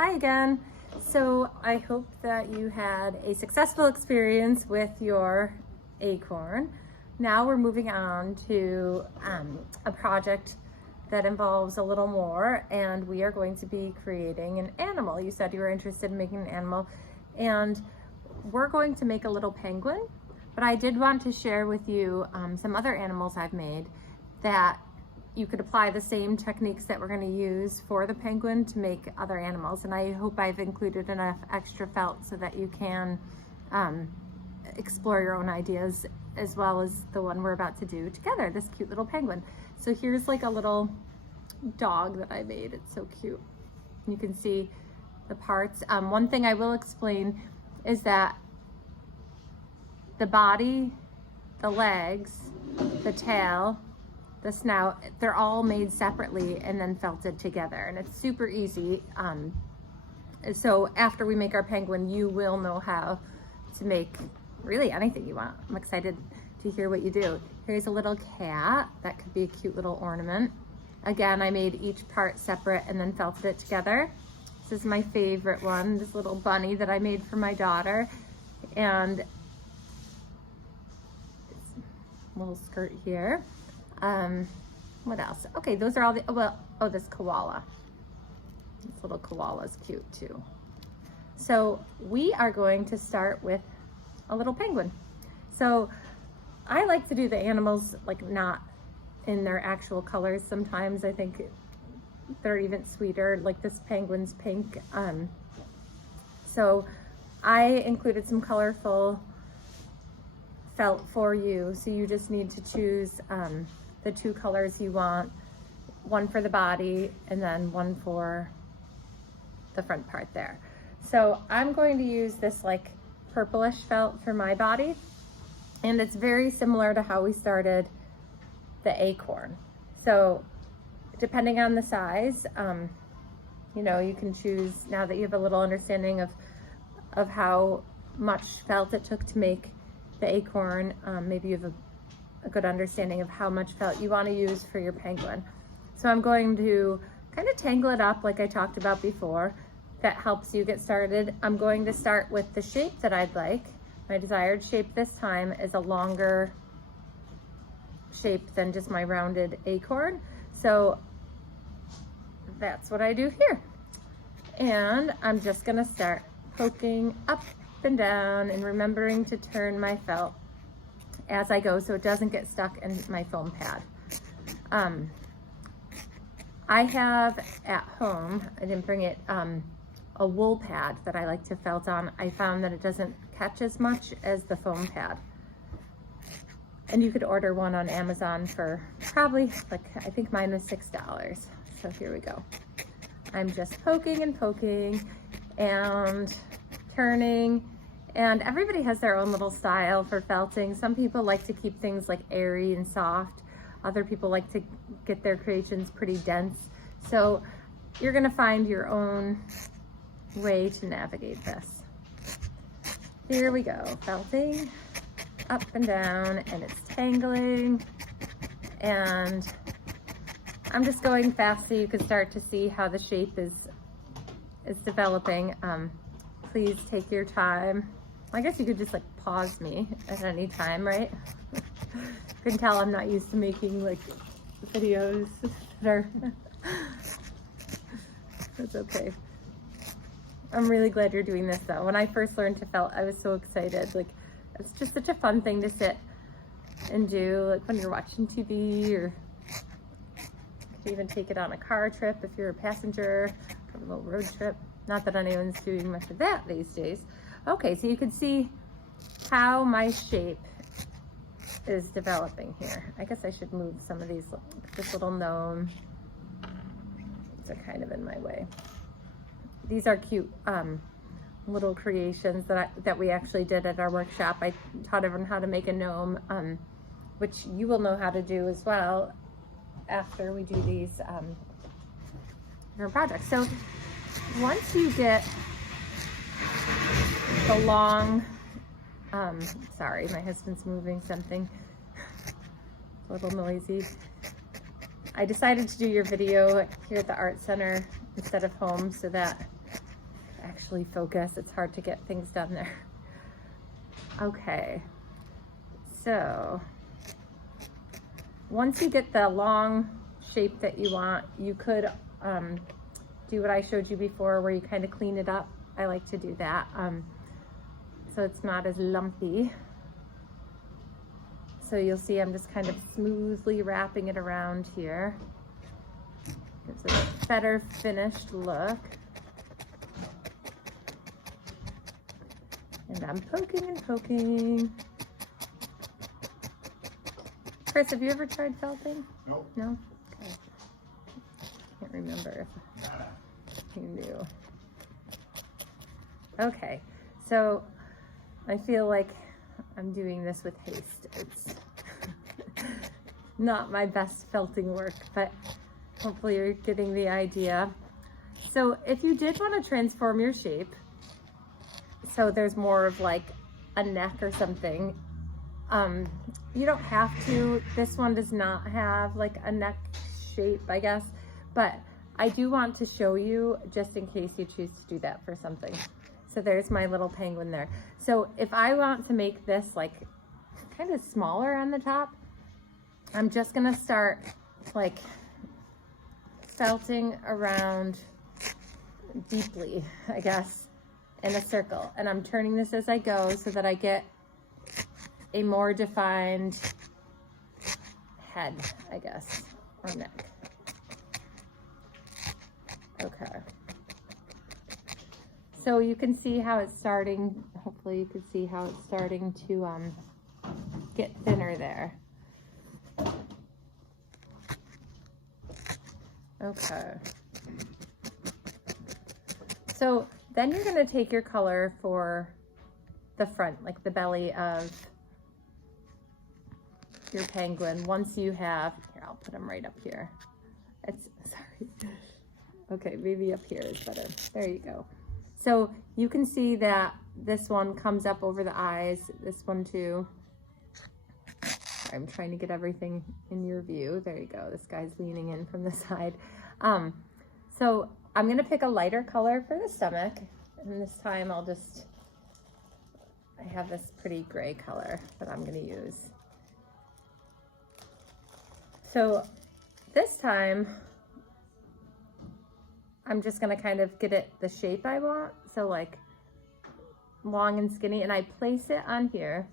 Hi again. So I hope that you had a successful experience with your acorn. Now we're moving on to a project that involves a little more, and we are going to be creating an animal. You said you were interested in making an animal, and we're going to make a little penguin, but I did want to share with you some other animals I've made that you could apply the same techniques that we're going to use for the penguin to make other animals. And I hope I've included enough extra felt so that you can explore your own ideas, as well as the one we're about to do together, this cute little penguin. So here's like a little dog that I made. It's so cute. You can see the parts. One thing I will explain is that the body, the legs, the tail, the snout, they're all made separately and then felted together, and it's super easy. So after we make our penguin, you will know how to make really anything you want. I'm excited to hear what you do. Here's a little cat that could be a cute little ornament. Again, I made each part separate and then felted it together. This is my favorite one, this little bunny that I made for my daughter, and little skirt here. What else? Okay, those are all the, oh, this koala. This little koala is cute too. So we are going to start with a little penguin. So I like to do the animals like not in their actual colors. Sometimes I think they're even sweeter, like this penguin's pink. So I included some colorful felt for you. So you just need to choose the two colors you want, one for the body and then one for the front part there. So I'm going to use this like purplish felt for my body, and it's very similar to how we started the acorn. So depending on the size, you know, you can choose, now that you have a little understanding of how much felt it took to make the acorn, maybe you have a good understanding of how much felt you want to use for your penguin. So I'm going to kind of tangle it up like I talked about before. That helps you get started. I'm going to start with the shape that I'd like. My desired shape this time is a longer shape than just my rounded acorn. So that's what I do here. And I'm just gonna start poking up and down and remembering to turn my felt as I go so it doesn't get stuck in my foam pad. I have at home, I didn't bring it, a wool pad that I like to felt on. I found that it doesn't catch as much as the foam pad. And you could order one on Amazon for probably, like, I think mine was $6. So here we go. I'm just poking and poking and turning, and everybody has their own little style for felting. Some people like to keep things like airy and soft. Other people like to get their creations pretty dense. So you're gonna find your own way to navigate this. Here we go, felting up and down, and it's tangling, and I'm just going fast so you can start to see how the shape is developing. Please take your time. I guess you could just like pause me at any time, right? You can tell I'm not used to making like videos that are, that's okay. I'm really glad you're doing this though. When I first learned to felt, I was so excited. Like, it's just such a fun thing to sit and do, like when you're watching TV, or you could even take it on a car trip if you're a passenger, a little road trip. Not that anyone's doing much of that these days. Okay, so you can see how my shape is developing here. I guess I should move some of these, this little gnome. These are kind of in my way. These are cute little creations that we actually did at our workshop. I taught everyone how to make a gnome, which you will know how to do as well after we do these different projects. So once you get the long, sorry, my husband's moving something, a little noisy. I decided to do your video here at the Art Center instead of home so that actually focus. It's hard to get things done there. Okay, so once you get the long shape that you want, you could do what I showed you before where you kind of clean it up. I like to do that so it's not as lumpy. So you'll see I'm just kind of smoothly wrapping it around here. Gives it a better finished look. And I'm poking and poking. Chris, have you ever tried felting? Nope. No? Okay. Can't remember if you knew. Okay, so I feel like I'm doing this with haste. It's not my best felting work, but hopefully you're getting the idea. So if you did want to transform your shape, so there's more of like a neck or something, you don't have to. This one does not have like a neck shape, I guess, but I do want to show you just in case you choose to do that for something. So there's my little penguin there. So if I want to make this like kind of smaller on the top, I'm just gonna start like felting around deeply, I guess, in a circle. And I'm turning this as I go so that I get a more defined head, I guess, or neck. Okay. So you can see how it's starting, hopefully you can see how it's starting to get thinner there. Okay. So then you're gonna take your color for the front, like the belly of your penguin. Once you have, here, I'll put them right up here. Sorry. Okay, maybe up here is better. There you go. So you can see that this one comes up over the eyes, this one too. I'm trying to get everything in your view. There you go. This guy's leaning in from the side. So I'm gonna pick a lighter color for the stomach, and this time I have this pretty gray color that I'm gonna use. So this time, I'm just gonna kind of get it the shape I want. So like long and skinny, and I place it on here,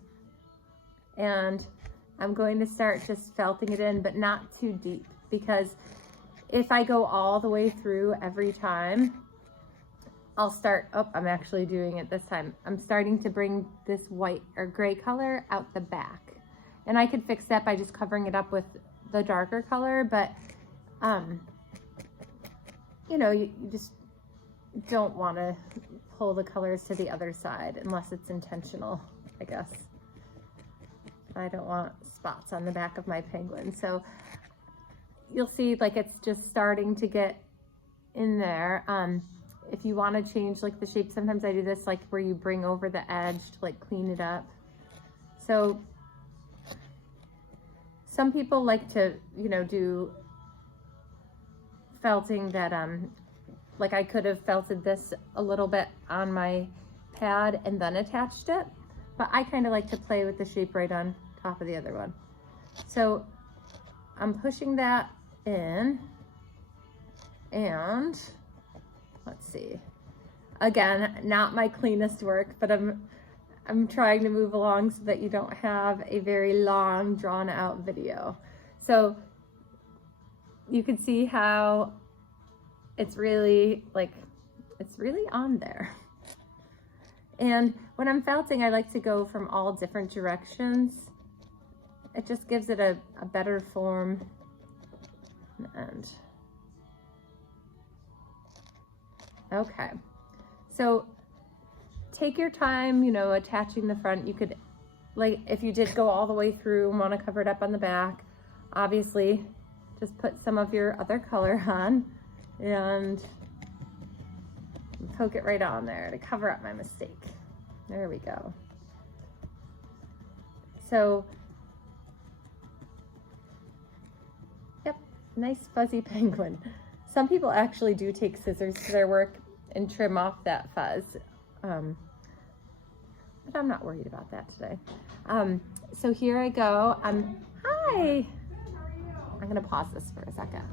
and I'm going to start just felting it in, but not too deep, because if I go all the way through every time, I'll start, oh, I'm actually doing it this time. I'm starting to bring this white or gray color out the back. And I could fix that by just covering it up with the darker color, but you know, you just don't want to pull the colors to the other side unless it's intentional, I guess. I don't want spots on the back of my penguin. So you'll see like it's just starting to get in there. If you want to change like the shape, sometimes I do this like where you bring over the edge to like clean it up. So some people like to, you know, do felting that, like I could have felted this a little bit on my pad and then attached it, but I kind of like to play with the shape right on top of the other one. So I'm pushing that in, and let's see, again, not my cleanest work, but I'm trying to move along so that you don't have a very long drawn out video. So you can see how it's really like, it's really on there. And when I'm felting, I like to go from all different directions. It just gives it a better form. And okay, so take your time, you know, attaching the front. You could, like, if you did go all the way through and want to cover it up on the back, obviously just put some of your other color on and poke it right on there to cover up my mistake. There we go. So, yep, nice fuzzy penguin. Some people actually do take scissors to their work, and trim off that fuzz. But I'm not worried about that today. So here I go. Hi. I'm gonna pause this for a second.